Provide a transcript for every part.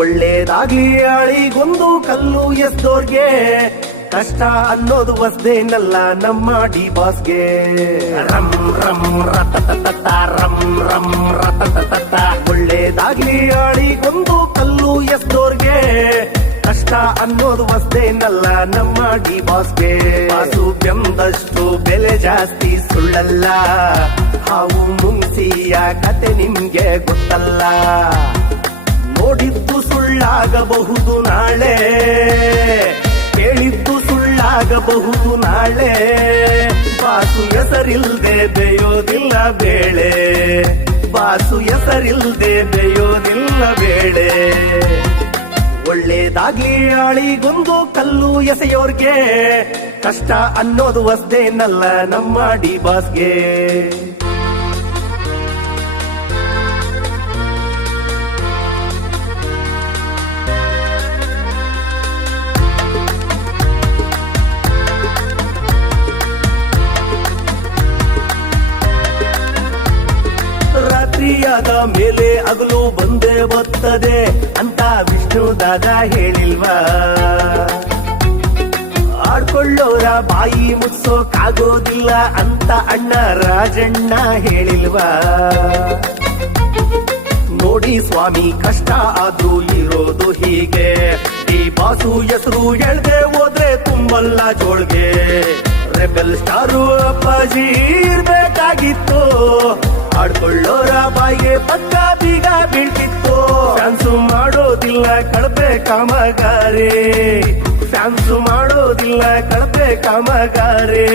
ಒಳ್ಳೇದಾಗ್ಲಿ ಆಳಿಗೊಂದು ಕಲ್ಲು ಎಸ್ದೋರ್ಗೆ ಕಷ್ಟ ಅನ್ನೋದು ವಸ್ದೇನಲ್ಲ ನಮ್ಮ ಡಿ ಬಾಸ್ಗೆ. ರಂ ರಂ ರತತತ ರಂ ರಂ ರತತತ. ಒಳ್ಳೇದಾಗ್ಲಿ ಆಳಿಗೊಂದು ಕಲ್ಲು ಎಸ್ದೋರ್ಗೆ ಕಷ್ಟ ಅನ್ನೋದು ವಸ್ದೇನಲ್ಲ ನಮ್ಮ ಡಿ ಬಾಸ್ಗೆ. ಬಾಸು ಬೆಂದಷ್ಟು ಬೆಲೆ ಜಾಸ್ತಿ ಸುಳ್ಳಲ್ಲ, ಹಾವು ಮುಂಗ್ಸಿಯ ಕತೆ ನಿಮ್ಗೆ ಗೊತ್ತಲ್ಲ. ನೋಡಿದ್ದು ಸುಳ್ಳಾಗಬಹುದು ನಾಳೆ, ಕೇಳಿದ್ದು ಸುಳ್ಳಾಗಬಹುದು ನಾಳೆ. ಬಾಸು ಹೆಸರಿಲ್ದೆ ಬೇಯೋದಿಲ್ಲ ಬೇಳೆ, ಬಾಸು ಹೆಸರಿಲ್ದೆ ಬೇಯೋದಿಲ್ಲ ಬೇಳೆ. ಒಳ್ಳೇದಾಗ್ಲಿ ಆಳಿಗೊಂದು ಕಲ್ಲು ಎಸೆಯೋರ್ಗೆ ಕಷ್ಟ ಅನ್ನೋದು ವಸ್ದೇನಲ್ಲ ನಮ್ಮ ಡಿ ಬಾಸ್ಗೆ. ರಾತ್ರಿಯಾದ ಮೇಲೆ ಹಗಲು ಬಂದೇ ಬರ್ತದೆ ಅಂತ ವಿಷ್ಣು ದಾದ ಹೇಳಿಲ್ವಾ? ಆಡ್ಕೊಳ್ಳೋರ ಬಾಯಿ ಮುಚ್ಚೋಕಾಗೋದಿಲ್ಲ ಅಂತ ಅಣ್ಣ ರಾಜಣ್ಣ ಹೇಳಿಲ್ವಾ? ನೋಡಿ ಸ್ವಾಮಿ ಕಷ್ಟ ಆದ್ರೂ ಇರೋದು ಹೀಗೆ, ಈ ಬಾಸು ಹೆಸರು ಎಳ್ದೆ ಹೋದ್ರೆ ತುಂಬಲ್ಲ ಜೋಳ್ಗೆ. ರೆಬೆಲ್ ಸ್ಟಾರು ಅಪ್ಪಾಜಿ ಇರ್ಬೇಕಾಗಿತ್ತು, ಆಡ್ಕೊಳ್ಳೋರ ಬಾಯಿಗೆ ಪಕ್ಕ ಬೀಗ ಬೀಳ್ತಿತ್ತು. ಫ್ಯಾನ್ಸು ಮಾಡೋದಿಲ್ಲ ಕಳಪೆ ಕಾಮಗಾರಿ, ಫ್ಯಾನ್ಸು ಮಾಡೋದಿಲ್ಲ ಕಳಪೆ ಕಾಮಗಾರಿ.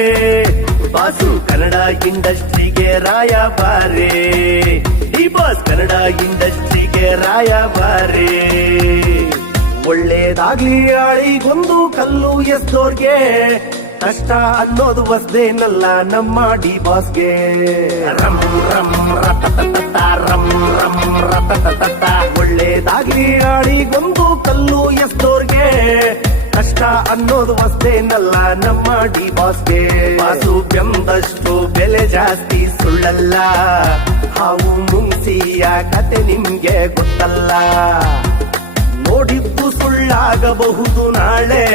ಬಾಸು ಕನ್ನಡ ಇಂಡಸ್ಟ್ರಿಗೆ ರಾಯಭಾರಿ, ಡಿ ಬಾಸ್ ಕನ್ನಡ ಇಂಡಸ್ಟ್ರಿಗೆ ರಾಯಭಾರಿ. ಒಳ್ಳೇದಾಗ್ಲಿ ಆಳಿಗೊಂದು ಕಲ್ಲು ಎಸ್ದೋರ್ಗೆ ಕಷ್ಟ ಅನ್ನೋದು ವಸ್ದೇನಲ್ಲ ನಮ್ಮ ಡಿ ಬಾಸ್ಗೆ. ರಂ ರಂ ರತತತ ರಂ ರಂ ರತತತ. ಒಳ್ಳೇದಾಗ್ಲಿ ಆಳಿಗೊಂದು ಕಲ್ಲು ಎಸ್ದೋರ್ಗೆ ಕಷ್ಟ ಅನ್ನೋದು ವಸ್ದೇನಲ್ಲ ನಮ್ಮ ಡಿ ಬಾಸ್ಗೆ. ಬಾಸು ಬೆಂದಷ್ಟು ಬೆಲೆ ಜಾಸ್ತಿ ಸುಳ್ಳಲ್ಲ, ಹಾವು ಮುಂಗ್ಸಿಯ ಕತೆ ನಿಮ್ಗೆ ಗೊತ್ತಲ್ಲ. ನೋಡಿದ್ದು ಸುಳ್ಳಾಗಬಹುದು ನಾಳೆ,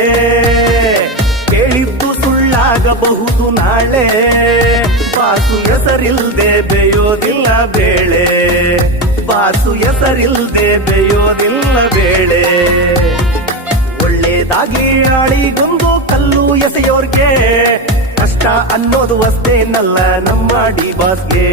ಕೇಳಿದ್ದು ಸುಳ್ಳಾಗಬಹುದು ನಾಳೆ. ಬಾಸು ಹೆಸರಿಲ್ದೆ ಬೇಯೋದಿಲ್ಲ ಬೇಳೆ, ಬಾಸು ಹೆಸರಿಲ್ದೆ ಬೇಯೋದಿಲ್ಲ ಬೇಳೆ. ಒಳ್ಳೇದಾಗಿ ಆಳಿಗೊಂದು ಕಲ್ಲು ಎಸೆಯೋರ್ಗೆ ಕಷ್ಟ ಅನ್ನೋದು ವಸ್ದೇನಲ್ಲ ನಮ್ಮ ಡಿ ಬಾಸ್ಗೆ.